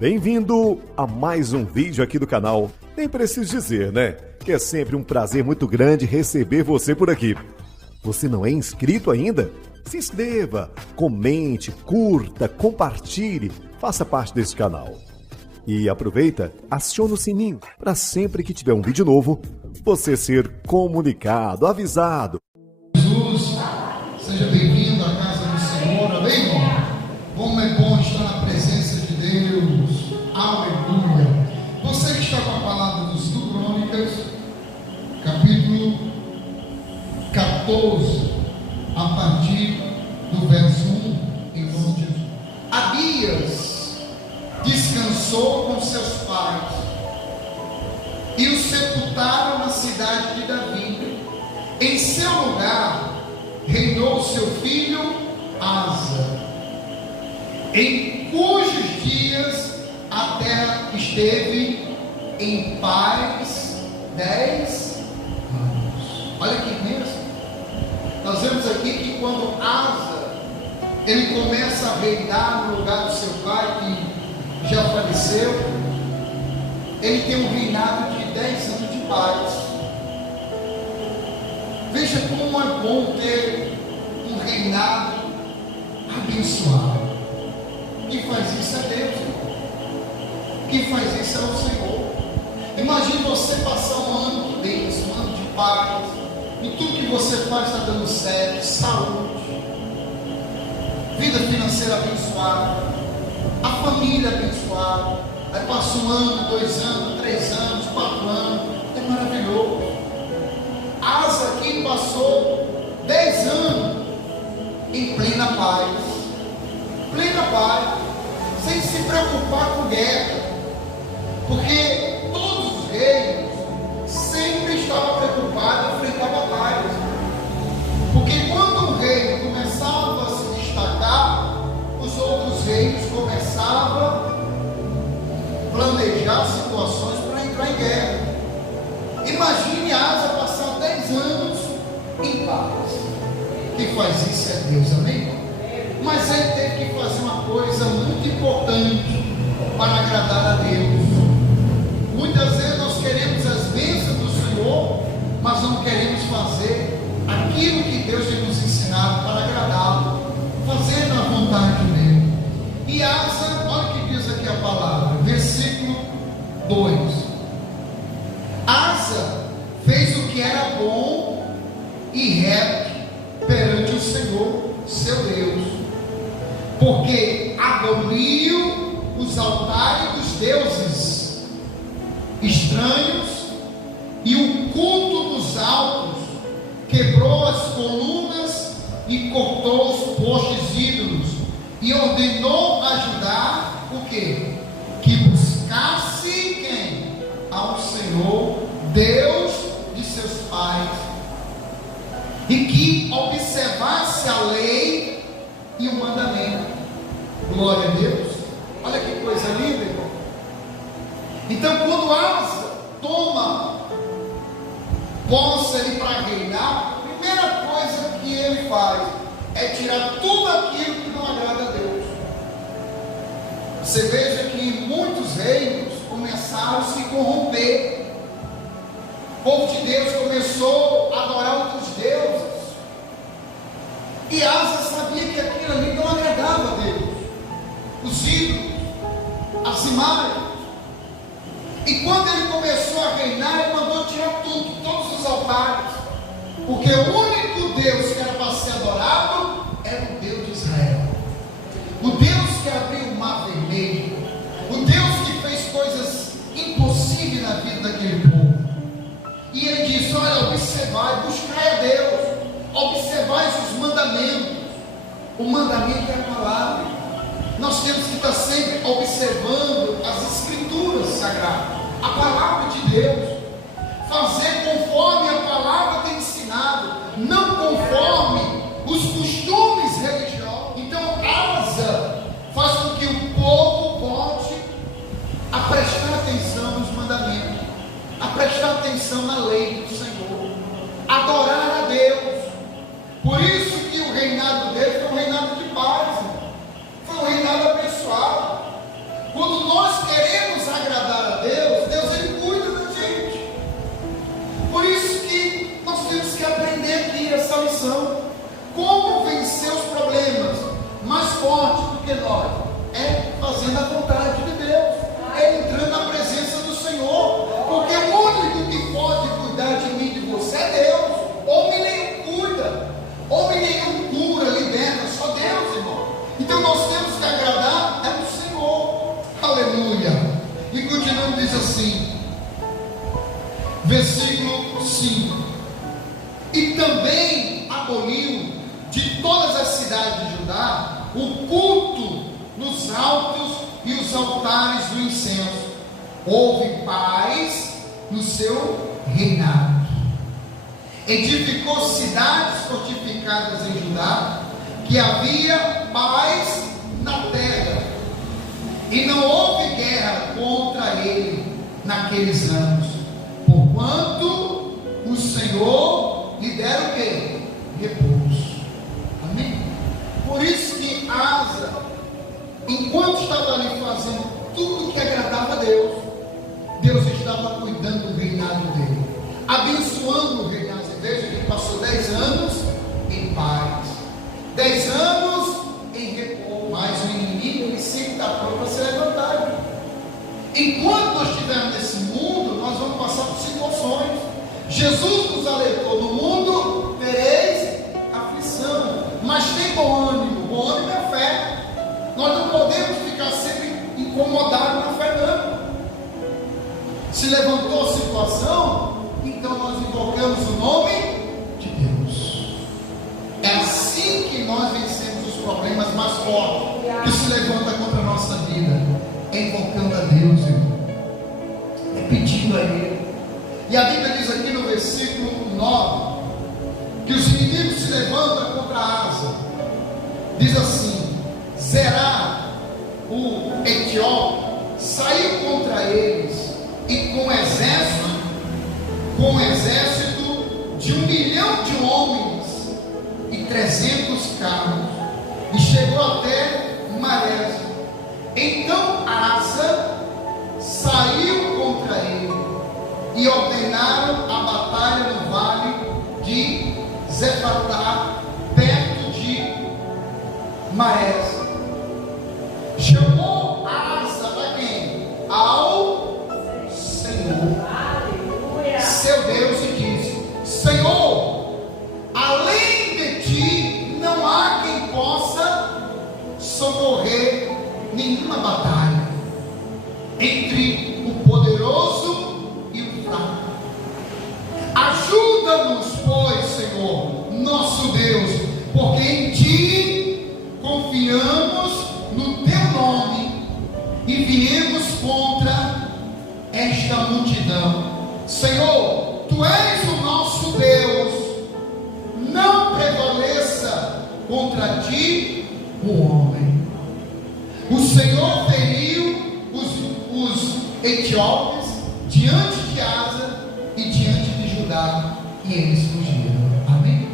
Bem-vindo a mais um vídeo aqui do canal. Nem preciso dizer, né? Que é sempre um prazer muito grande receber você por aqui. Você não é inscrito ainda? Se inscreva, comente, curta, compartilhe, faça parte desse canal. E aproveita, aciona o sininho para sempre que tiver um vídeo novo, você ser comunicado, avisado. Jesus, seja bem-vindo à casa do Senhor, amém, irmão? Como é bom estar na presença de Deus, aleluia. Você que está com a palavra dos Crônicas, capítulo 14, a partir do verso 1, em nome de Jesus. Abias descansou com seus pais e o sepultaram na cidade de Davi. Em seu lugar reinou seu filho Asa, em cujos dias a terra esteve em paz 10 anos. Olha que mesmo. Nós vemos aqui que quando Asa ele começa a reinar no lugar do seu pai, que já faleceu, ele tem um reinado de 10 anos de paz. Veja como é bom ter um reinado abençoado. Quem faz isso é Deus, irmão. Quem faz isso é o Senhor. Imagine você passar um ano de bênção, um ano de paz, e tudo que você faz está dando certo, saúde, vida financeira abençoada, a família abençoada. Aí passa um ano, 2 anos, 3 anos, 4 anos, é maravilhoso. Asa aqui passou 10 anos em plena paz, sem se preocupar com guerra, porque todos os reis sempre estavam preocupados em enfrentar batalhas, porque quando um rei começava a se destacar, os outros reis começavam a planejar situações para entrar em guerra. Imagine Asa passar 10 anos em paz. Quem faz isso é Deus, amém? Mas ele teve que fazer uma coisa muito importante para agradar a Deus. Muitas vezes nós queremos as bênçãos do Senhor, mas não queremos fazer aquilo que Deus tem nos ensinado para agradá-lo, fazendo a vontade dele. E Asa, olha o que diz aqui a palavra, versículo 2. Asa fez o que era bom e reto perante o Senhor, seu Deus, porque aboliu os altares dos deuses estranhos e o culto dos altos, quebrou as colunas e cortou os postes ídolos, e ordenou a Judá o quê? Que buscasse quem? Ao Senhor, Deus de seus pais, e que observasse a lei e o mandamento. Glória a Deus. Olha que coisa linda, irmão. Então, quando Asa toma posse ali para reinar, a primeira coisa que ele faz é tirar tudo aquilo que não agrada a Deus. Você veja que muitos reinos começaram a se corromper. O povo de Deus começou a adorar outros deuses, e Asa sabia que aquilo ali não agradava a Deus, os ídolos, as imagens. E quando ele começou a reinar, ele mandou tirar tudo, todos os altares, porque o único Deus que era para ser adorado era o Deus de Israel, o Deus que abriu o mar vermelho, o Deus que fez coisas impossíveis na vida daquele povo. E ele diz: olha, observai, buscai a Deus, observai os mandamentos. O mandamento é a palavra. Nós temos que estar sempre observando as escrituras sagradas, a palavra de Deus, fazer conforme a palavra tem ensinado, não conforme os costumes religiosos. Então Asa faz com que o povo volte a prestar atenção nos mandamentos, a prestar atenção na lei do Senhor, adorar a Deus. Por isso que o reinado dele foi um reinado de paz, foi um reinado abençoado. Quando nós queremos agradar a Deus, Deus ele cuida da gente. Por isso que nós temos que aprender aqui essa lição. Como vencer os problemas mais forte do que nós? É fazendo a vontade de Deus, é entrando na presença do Senhor, porque o único que pode cuidar de mim e de você é Deus. Homem nenhum cuida, homem nenhum cura, liberta, só Deus, irmão. Então nós temos que agradar é o Senhor. Aleluia. E continuando, diz assim, versículo 5: e também aboliu de todas as cidades de Judá o culto nos altos e os altares do incenso. Houve paz no seu reinado. Edificou cidades fortificadas em Judá, que havia paz na terra, e não houve guerra contra ele naqueles anos, porquanto o Senhor lhe dera o quê? Repouso. Amém? Por isso que Asa, enquanto estava ali fazendo tudo que agradava a Deus, Deus estava cuidando do reinado dele, abençoando o reinado. Veja que ele passou 10 anos em paz, 10 anos em repouso, mas o inimigo ele sempre está pronto para se levantar. Enquanto nós estivermos nesse mundo, nós vamos passar por situações. Jesus nos alertou: no mundo tereis aflição, mas tem bom ânimo. Bom ânimo é fé. Nós não podemos ficar sempre incomodados na fé, não. Se levantou a situação, então nós invocamos o nome de Deus. É assim que nós vencemos os problemas mais fortes que se levantam contra a nossa vida. É invocando a Deus, irmão. É pedindo a Ele. E a Bíblia diz aqui no versículo 9 que os inimigos se levantam contra Asa. Diz assim: Zerá, o etíope, saiu contra eles e com um exército de 1 milhão de homens e 300 carros, e chegou até Marés. Então Asa saiu contra ele e ordenaram a batalha no vale de Zefatá, perto de Marés. Chamou Asa para quem? Ao Senhor, seu Deus, e disse: Senhor, além de ti não há quem possa socorrer nenhuma batalha entre o poderoso e o fraco. Ajuda-nos, pois, Senhor, nosso Deus, porque em ti confiamos no teu nome e viemos contra esta multidão. Senhor, tu és o nosso Deus, não prevaleça contra ti o homem. O Senhor feriu os etíopes diante de Asa e diante de Judá, e eles fugiram. Amém?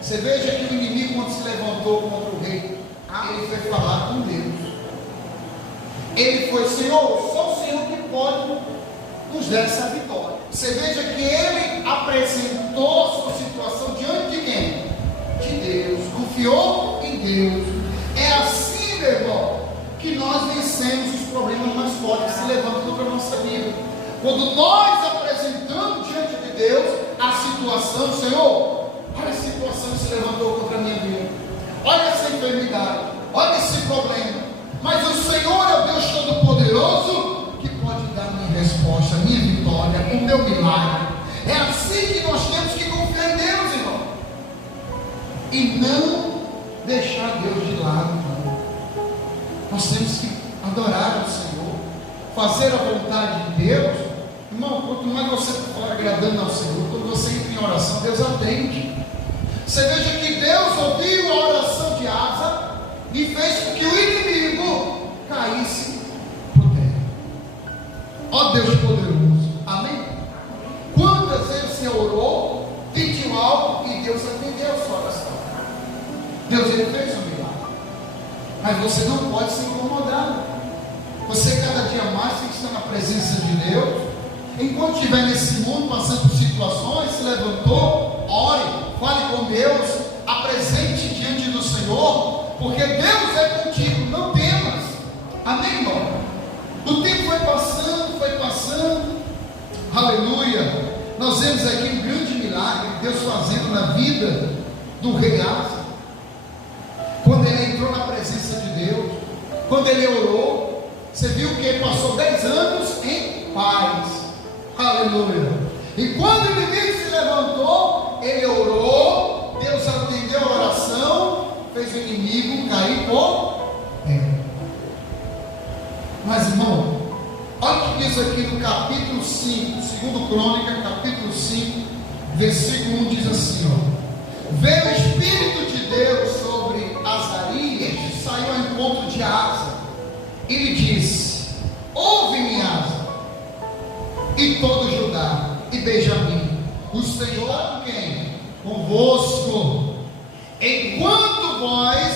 Você veja que o inimigo, quando se levantou contra o rei, ele foi falar com Deus. Ele foi: Senhor, só o Senhor que pode nos dar essa vitória. Você veja que ele apresentou a sua situação diante de quem? De Deus. Confiou em Deus. É assim, meu irmão, que nós vencemos os problemas mais fortes que se levantam contra a nossa vida. Quando nós apresentamos diante de Deus a situação: Senhor, olha a situação que se levantou contra a minha vida, olha essa enfermidade, olha esse problema, mas o Senhor é o Deus Todo-Poderoso que pode dar a minha resposta, a minha vitória, o meu milagre. É assim que nós temos que confiar em Deus, irmão, e não deixar Deus de lado, não. Nós temos que adorar o Senhor, fazer a vontade de Deus. Irmão, quanto mais você for agradando ao Senhor, quando você entra em oração, Deus atende. Você veja que Deus ouviu a oração de Asa e fez com que o inimigo caísse por terra. Ó Deus poderoso, amém? Quantas vezes você orou, pediu algo e Deus atendeu a sua oração? Deus, ele fez um milagre, mas você não pode se incomodar. Você cada dia está na presença de Deus. Enquanto estiver nesse mundo, passando por situações, se levantou, ore, fale com Deus, apresente diante do Senhor, porque Deus é contigo, não temas. Amém, irmão? O tempo foi passando, aleluia. Nós vemos aqui um grande milagre, Deus fazendo na vida do rei Asa. Quando ele entrou na presença de Deus, quando ele orou, você viu que ele passou 10 anos em paz, aleluia. E quando o inimigo se levantou, ele orou, Deus atendeu a oração, fez o inimigo cair por terra. Mas, irmão, olha o que diz aqui no capítulo 5, segundo Crônica, capítulo 5, versículo 1, diz assim, ó: veio o Espírito de Deus sobre Azarias, e saiu ao encontro de Asa, e lhe disse: ouve-me, Asa, e todo Judá, e Benjamim, o Senhor quem? Convosco, enquanto vós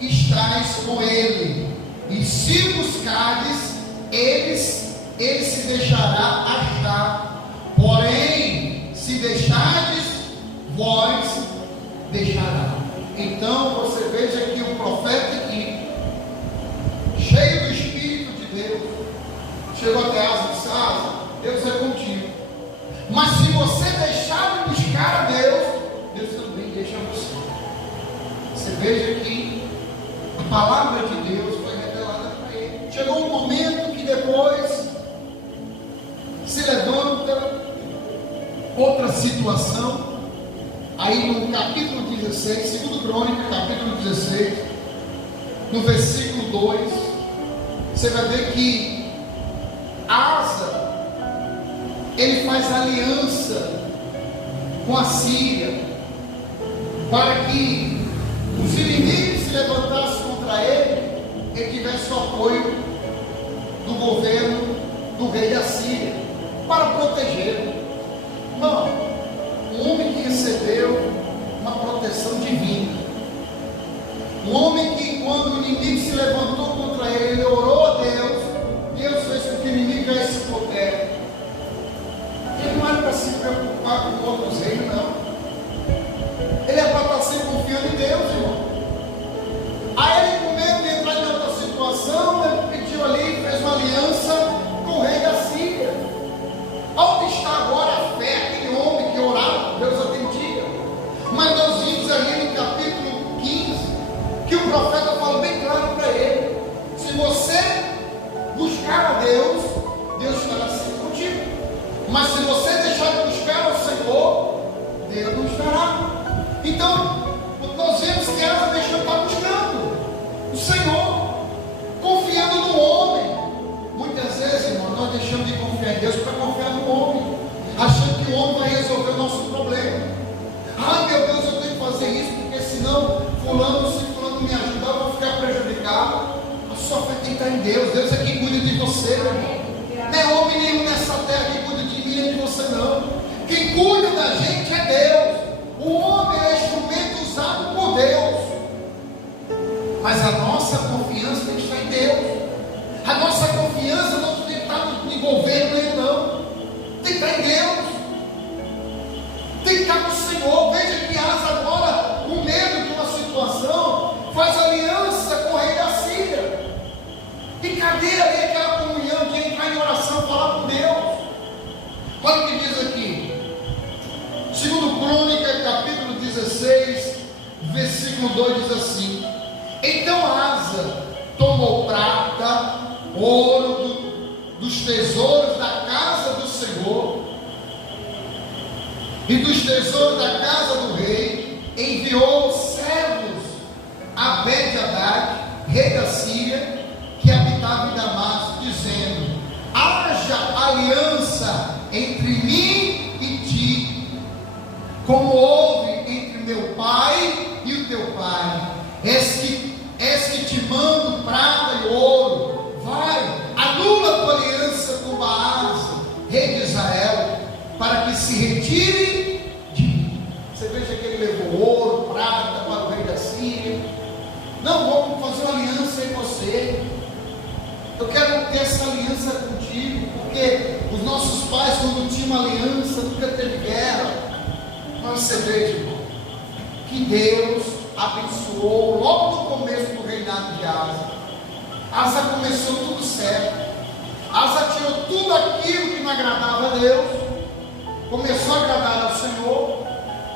estáis com ele, e se buscardes, ele se deixará achar, porém, se deixardes, vós deixará. Então você veja que o profeta aqui, cheio do Espírito de Deus, chegou até Asa e disse: Asa, Deus é contigo, mas se você deixar de buscar a Deus, Deus também deixa você. Você veja que a palavra de Deus foi revelada para ele. Chegou um momento que depois se levanta outra situação. Aí no capítulo 16, segundo Crônica, capítulo 16, no versículo 2, você vai ver que Asa, ele faz aliança com a Síria, para que os inimigos se levantassem contra ele, ele tivesse o apoio do governo do rei da Síria, para protegê-lo. Irmão, um homem que recebeu uma proteção divina, um homem que, quando o inimigo se levantou contra ele, ele orou a Deus, Deus fez com que o inimigo caísse por terra. Ele não era para se preocupar com outros reinos, não. Ele é para estar sempre confiando em Deus, irmão. Aí ele, com medo de entrar em outra situação, ele pediu ali, fez uma aliança com o rei da Síria. Onde está agora a fé, aquele homem que orava, Deus atendia? Mas nós vimos ali no capítulo 15, que o profeta falou bem claro para ele: se você buscar a Deus, Deus estará sempre contigo. Mas se você deixar de buscar ao Senhor, Deus não estará. Então, nós vemos que ela deixou de estar buscando o Senhor, confiando no homem. Muitas vezes, irmão, nós deixamos de confiar em Deus para confiar no homem, achando que o homem vai resolver o nosso problema. Ah, meu Deus, eu tenho que fazer isso, porque senão se fulano me ajudar, eu vou ficar prejudicado. A sua fé tem que estar em Deus. Deus é quem cuida de você, meu irmão. Não é homem nenhum nessa terra que cuida de mim e de você, não. Quem cuida da gente é Deus. O homem é instrumento usado por Deus, mas a nossa confiança tem que estar em Deus. A nossa confiança não tem que estar em governo nenhum, não. Tem que estar em Deus, tem que estar no Senhor. Veja que Asa agora, com medo de uma situação, faz aliança com o rei da Síria. E cadê ali aquela comunhão de entrar em oração, falar com Deus? Olha o que diz aqui, segundo Crônica, capítulo 16, versículo 2, diz assim: então Asa tomou prata, ouro dos tesouros da casa do Senhor e dos tesouros da casa do rei, enviou servos a Ben-Hadad, rei da Síria, que habitava em Damasco, dizendo: haja aliança entre mim e ti, como houve entre meu pai e o teu pai. És que te mando prata e ouro. Vai, anula a tua aliança com Baasa, rei de Israel, para que se retire de mim. Você veja que ele levou ouro, prata para o rei da Síria. Não, vamos fazer uma aliança em você. Eu quero ter essa aliança contigo. contigo, porque os nossos pais, quando tinham uma aliança, nunca teve guerra. Mas você veja, irmão, que Deus abençoou logo no começo do reinado de Asa. Asa começou tudo certo. Asa tirou tudo aquilo que não agradava a Deus, começou a agradar ao Senhor.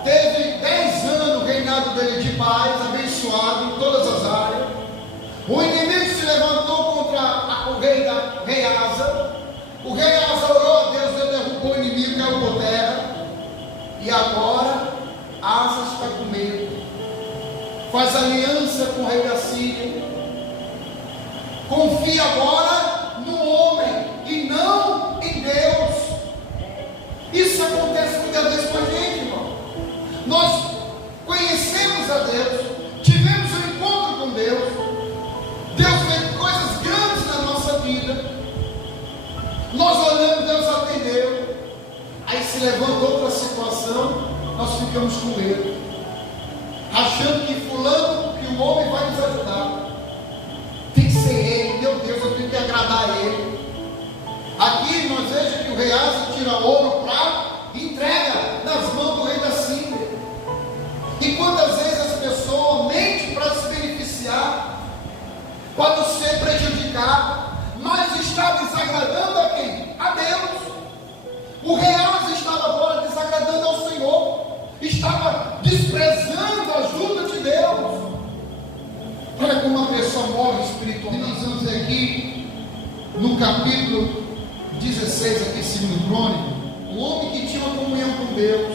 Teve 10 anos o reinado dele de paz, abençoado em todas as áreas. O inimigo se levantou contra o rei Asa. O rei Asa orou a Deus, ele derrubou o inimigo, caiu por terra. E agora Asa está com medo. Faz aliança com o rei da Síria. Confia agora no homem e não em Deus. Isso acontece muitas vezes com a gente, irmão. Nós conhecemos a Deus, tivemos um encontro com Deus, Deus fez coisas grandes na nossa vida, nós olhamos, Deus atendeu, aí se levanta outra situação, nós ficamos com medo, achando que fulano, que o homem vai nos ajudar. Tem que ser ele, meu Deus, eu tenho que agradar a ele. Aqui nós vemos que o rei Asa tira ouro, prata e entrega nas mãos do rei da Síria. E quantas vezes as pessoas mentem para se beneficiar, pode ser prejudicado, mas está desagradando a quem? A Deus. O rei Asa estava agora desagradando ao Senhor, estava desprezando a ajuda de Deus. Olha como uma pessoa morre espiritualmente. Nós vamos aqui no capítulo 16, aqui segundo Crônico, um homem que tinha uma comunhão com Deus.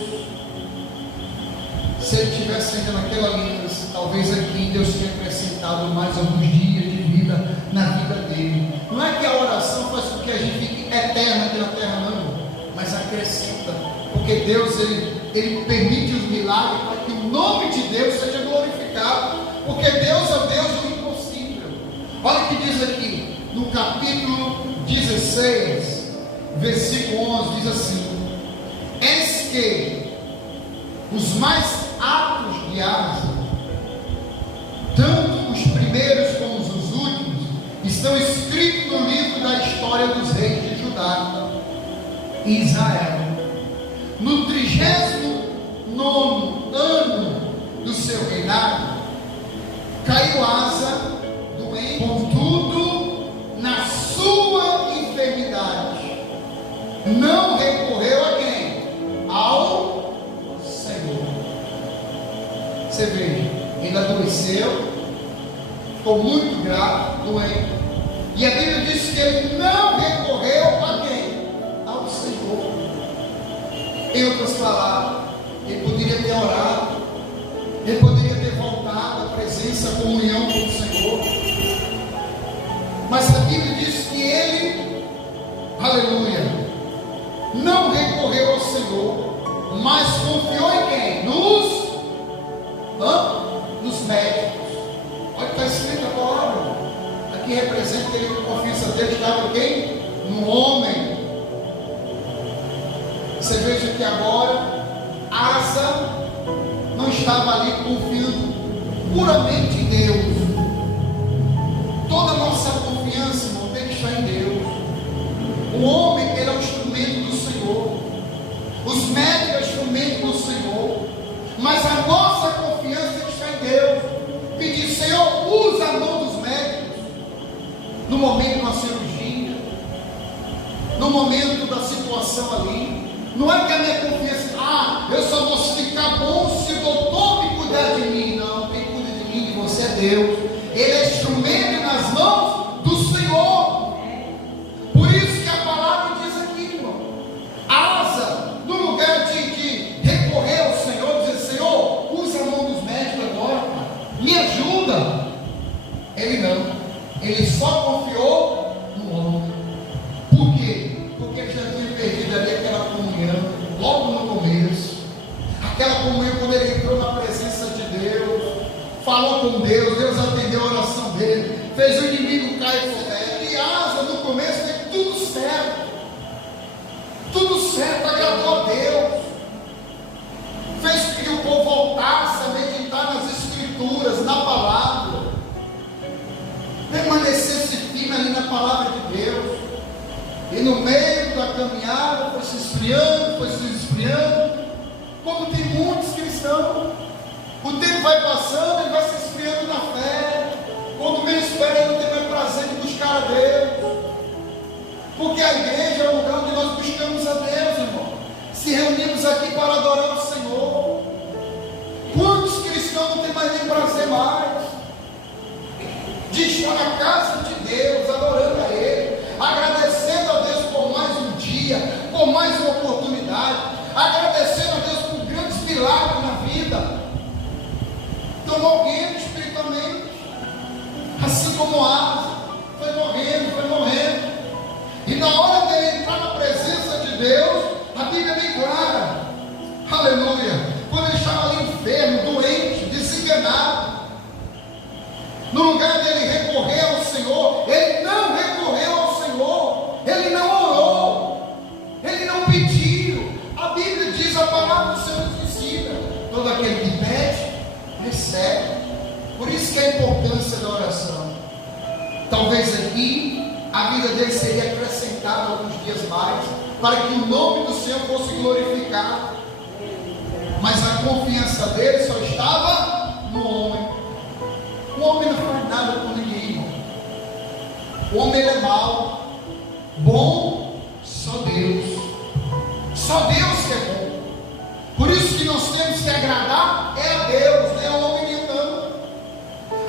Se ele tivesse ainda naquela aliança, talvez aqui Deus tenha acrescentado mais alguns dias de vida na vida dele. Não é que a oração faz com que a gente fique eterno aqui na terra, não, mas acrescenta, porque Deus ele permite os milagres para que o nome de Deus seja glorificado, porque Deus é Deus do impossível. Olha o que diz aqui no capítulo 16, versículo 11, diz assim: eis que os mais atos de Asa, tanto os primeiros como os últimos, estão escritos no livro da história dos reis de Judá e Israel. No 39º ano do seu reinado, caiu Asa doente, contudo, na sua enfermidade, não recorreu a quem? Ao Senhor. Você veja, ele adoeceu, ficou muito grave, doente, e a Bíblia diz que ele não recorreu a quem? Ao Senhor. Em outras palavras, ele poderia ter orado, ele poderia ter voltado à presença, à comunhão com o Senhor, mas a Bíblia diz que ele, aleluia, não recorreu ao Senhor, mas confiou em quem? Nos médicos. Olha o que está escrito a palavra. Aqui representa que a confiança dele estava em quem? No homem. Você veja que agora Asa não estava ali confiando puramente em Deus. Toda a nossa confiança, irmão, tem que estar em Deus. O homem, ele é um instrumento do Senhor, os médicos é um instrumento do Senhor, mas a nossa confiança tem que estar em Deus. Pedir: Senhor, usa a mão dos médicos no momento da cirurgia, no momento da situação ali. Não é que a minha confiança, eu só vou ficar bom se o doutor me cuidar de mim. Não, quem cuida de mim, de você, é Deus. Ele é instrumento nas mãos do Senhor. Por isso que a palavra diz aqui, irmão, Asa, no lugar de recorrer ao Senhor, dizer: Senhor, usa a mão dos médicos agora, me ajuda. Ele não, ele só confiou no homem. Por quê? Porque ele já tinha perdido ali aquela comunhão, logo no começo, aquela comunhão quando ele entrou na presença de Deus, falou com Deus, Deus atendeu a oração dele, fez o inimigo cair por terra. E Asa no começo fez tudo certo, agradou a Deus, fez com que o povo voltasse a meditar nas Escrituras, na palavra, permanecesse firme ali na palavra de Deus. E no meio da caminhada foi se esfriando, como tem muitos cristãos. O tempo vai passando, ele vai se esfriando na fé. Quando menos espera, ele não tem mais prazer de buscar a Deus. Porque a igreja é o lugar onde nós buscamos a Deus, irmão. Se reunimos aqui para adorar o Senhor. Quantos cristãos não têm mais nem prazer mais de estar na casa de Deus, adorando a Ele, agradecendo a Deus por mais um dia, por mais uma oportunidade, agradecendo a Deus por grandes milagres na vida. Estão morrendo espiritualmente, assim como Asa foi morrendo. E na hora de entrar na presença de Deus, a Bíblia é bem clara, aleluia, quando ele estava ali enfermo, doente, desenganado, no lugar dele recorrer ao Senhor, ele não recorreu ao Senhor, ele não orou, ele não pediu. A Bíblia diz, a palavra do Senhor nos ensina: todo aquele que pede, recebe. Por isso que a importância da oração. Talvez aqui a vida dele seria acrescentada alguns dias mais, para que o nome do Senhor fosse glorificado. Mas a confiança dele só estava no homem. O homem não faz nada por ninguém, irmão. O homem ele é mau. Bom, só Deus. Só Deus que é bom. Por isso que nós temos que agradar é a Deus, não é o homem não.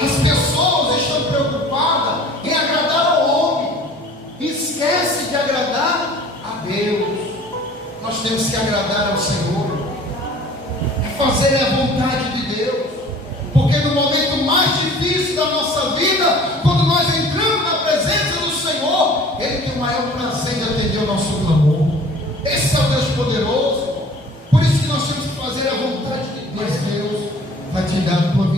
As pessoas estão preocupadas em agradar ao homem, esquece de agradar a Deus. Nós temos que agradar ao Senhor, é fazer a vontade de Deus. Porque no momento mais difícil da nossa vida, quando nós entramos na presença do Senhor, Ele tem o maior prazer de atender o nosso clamor. Esse é o Deus poderoso. Por isso que nós temos que fazer a vontade de Deus. Deus vai te dar a tua vida.